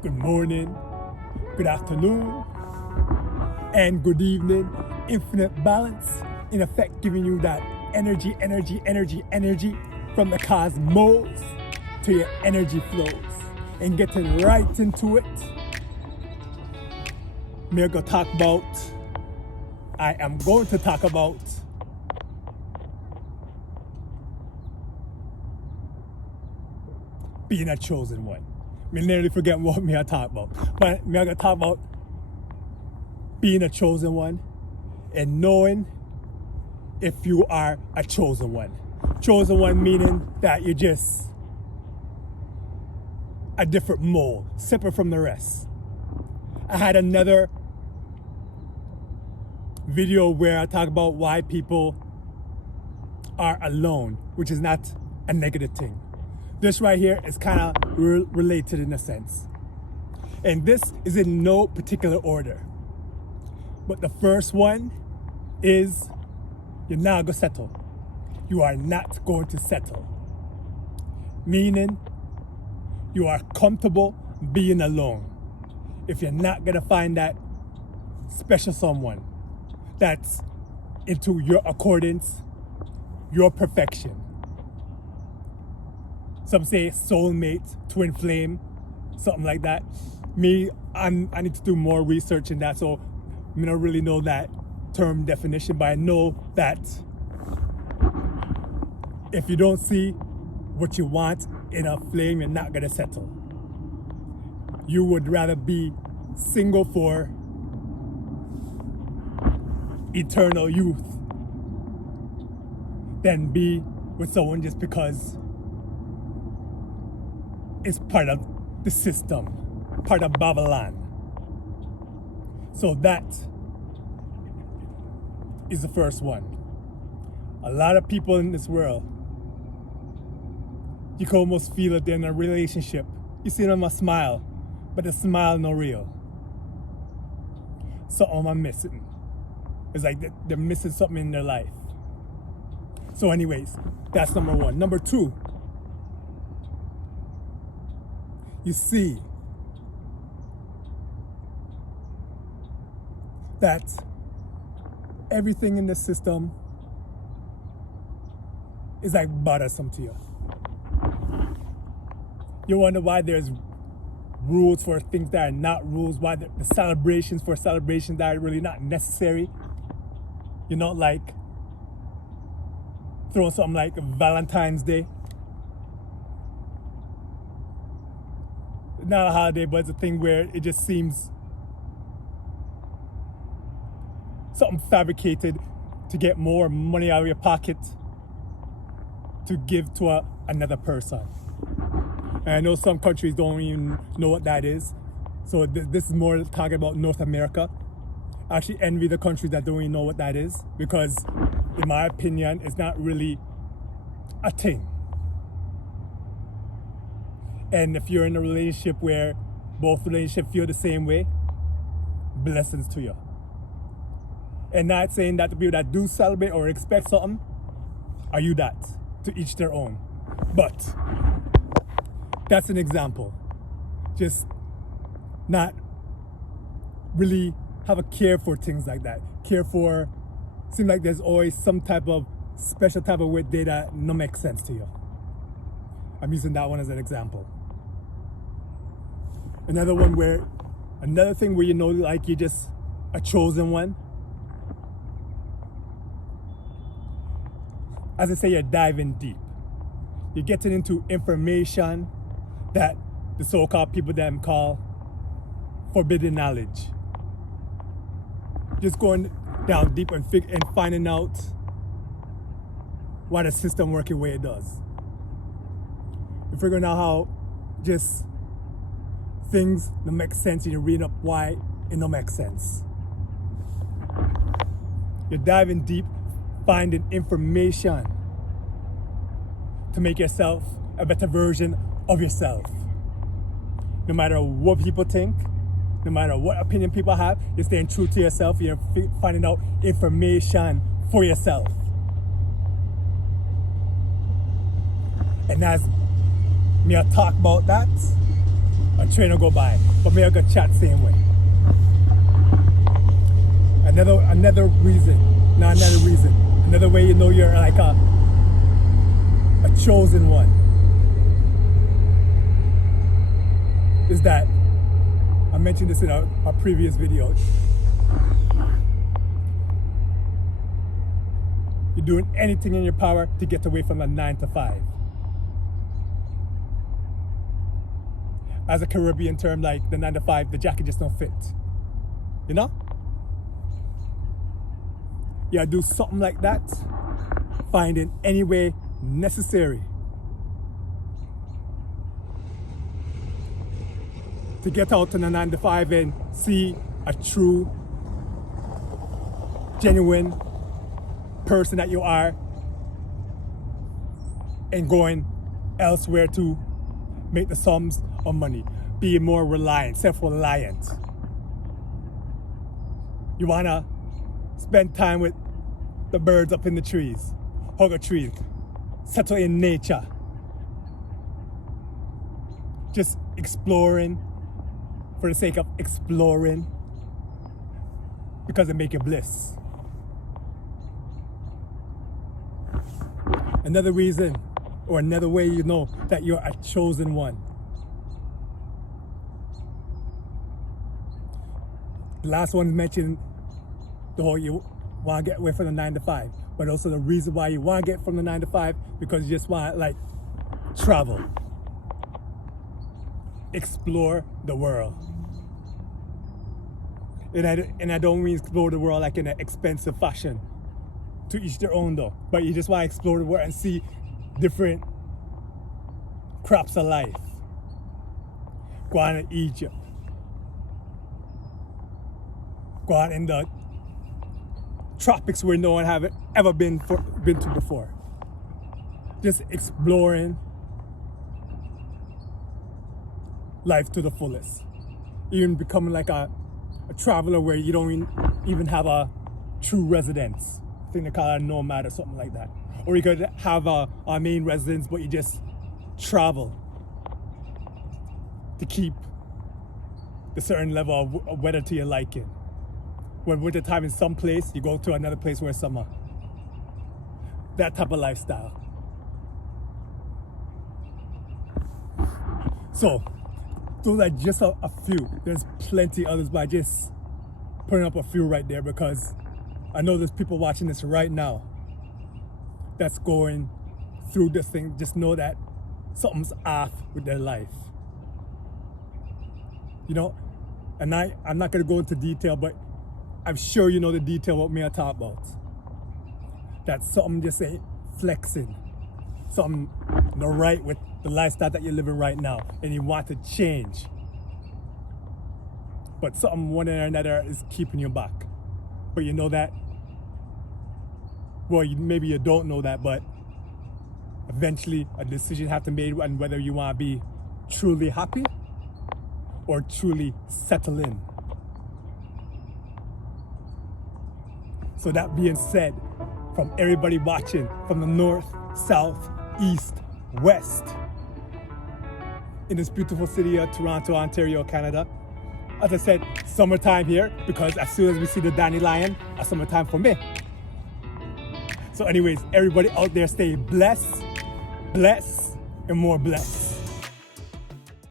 good morning, good afternoon, and good evening. Infinite balance, in effect, giving you that energy from the cosmos to your energy flows and getting right into it. I am going to talk about being a chosen one. I nearly forget what I talk about. But I'm going to talk about being a chosen one and knowing if you are a chosen one. Chosen one meaning that you're just a different mold, separate from the rest. I had another video where I talk about why people are alone, which is not a negative thing. This right here is kind of related in a sense. And this is in no particular order. But the first one is you're not going to settle. You are not going to settle. Meaning you are comfortable being alone. If you're not going to find that special someone that's into your accordance, your perfection. Some say soulmate, twin flame, something like that. Me, I need to do more research in that, so I don't really know that term definition, but I know that if you don't see what you want in a flame, you're not gonna settle. You would rather be single for eternal youth than be with someone just because it's part of the system, part of Babylon. So that is the first one. A lot of people in this world, you can almost feel that they're in a relationship. You see them a smile, but the smile no real. Something I'm missing. It's like they're missing something in their life. So anyways, that's number one. Number two, you see that everything in the system is like bothersome to you. You wonder why there's rules for things that are not rules, why the celebrations for celebrations that are really not necessary. You know, like throwing something like Valentine's Day. Not a holiday, but it's a thing where it just seems something fabricated to get more money out of your pocket to give to another person. And I know some countries don't even know what that is. So this is more talking about North America. I actually envy the countries that don't even know what that is, because in my opinion, it's not really a thing. And if you're in a relationship where both relationships feel the same way, blessings to you. And not saying that the people that do celebrate or expect something, are you that? To each their own. But that's an example. Just not really have a care for things like that. Seems like there's always some type of special type of way that no makes sense to you. I'm using that one as an example. Another thing where you know, like you're just a chosen one. As I say, you're diving deep. You're getting into information that the so-called people them call forbidden knowledge. Just going down deep and finding out why the system works the way it does. You're figuring out how just things don't make sense, and you read up why it don't make sense. You're diving deep, finding information to make yourself a better version of yourself. No matter what people think, no matter what opinion people have, you're staying true to yourself. You're finding out information for yourself. And as me I talk about that, a train will go by, but me I go chat same way. Another reason, not another reason. Another way you know you're like a chosen one is that I mentioned this in our previous video. You're doing anything in your power to get away from the 9 to 5. As a Caribbean term, like the 9 to 5, the jacket just don't fit. You know? You gotta do something like that, find in any way necessary to get out on the 9 to 5 and see a true, genuine person that you are and going elsewhere to make the sums of money. Be more reliant, self-reliant. You wanna spend time with the birds up in the trees, hug a tree, settle in nature. Just exploring for the sake of exploring because it makes you bliss. Another reason or another way you know that you're a chosen one. The last one mentioned the whole you want to get away from the 9 to 5, but also the reason why you want to get from the 9 to 5 because you just want to like travel, explore the world. And I don't mean explore the world like in an expensive fashion. To each their own though, but you just want to explore the world and see different crops of life. Go on to Egypt. Go out in the tropics where no one have ever been to before. Just exploring life to the fullest. Even becoming like a traveler where you don't even have a true residence. I think they call it a nomad or something like that. Or you could have a main residence, but you just travel to keep the certain level of weather to your liking. When winter time in some place, you go to another place where it's summer. That type of lifestyle. So, those are just a few. There's plenty others, but I just putting up a few right there because I know there's people watching this right now that's going through this thing. Just know that something's off with their life. You know, and I'm not gonna go into detail, but I'm sure you know the detail what me I talk about. That something just ain't flexing. Something not right with the lifestyle that you're living right now, and you want to change. But something one or another is keeping you back. But you know that, well, maybe you don't know that, but eventually a decision has to be made on whether you want to be truly happy or truly settle in. So that being said, from everybody watching from the north, south, east, west, in this beautiful city of Toronto, Ontario, Canada. As I said, summertime here, because as soon as we see the dandelion, a summertime for me. So anyways, everybody out there stay blessed, and more blessed.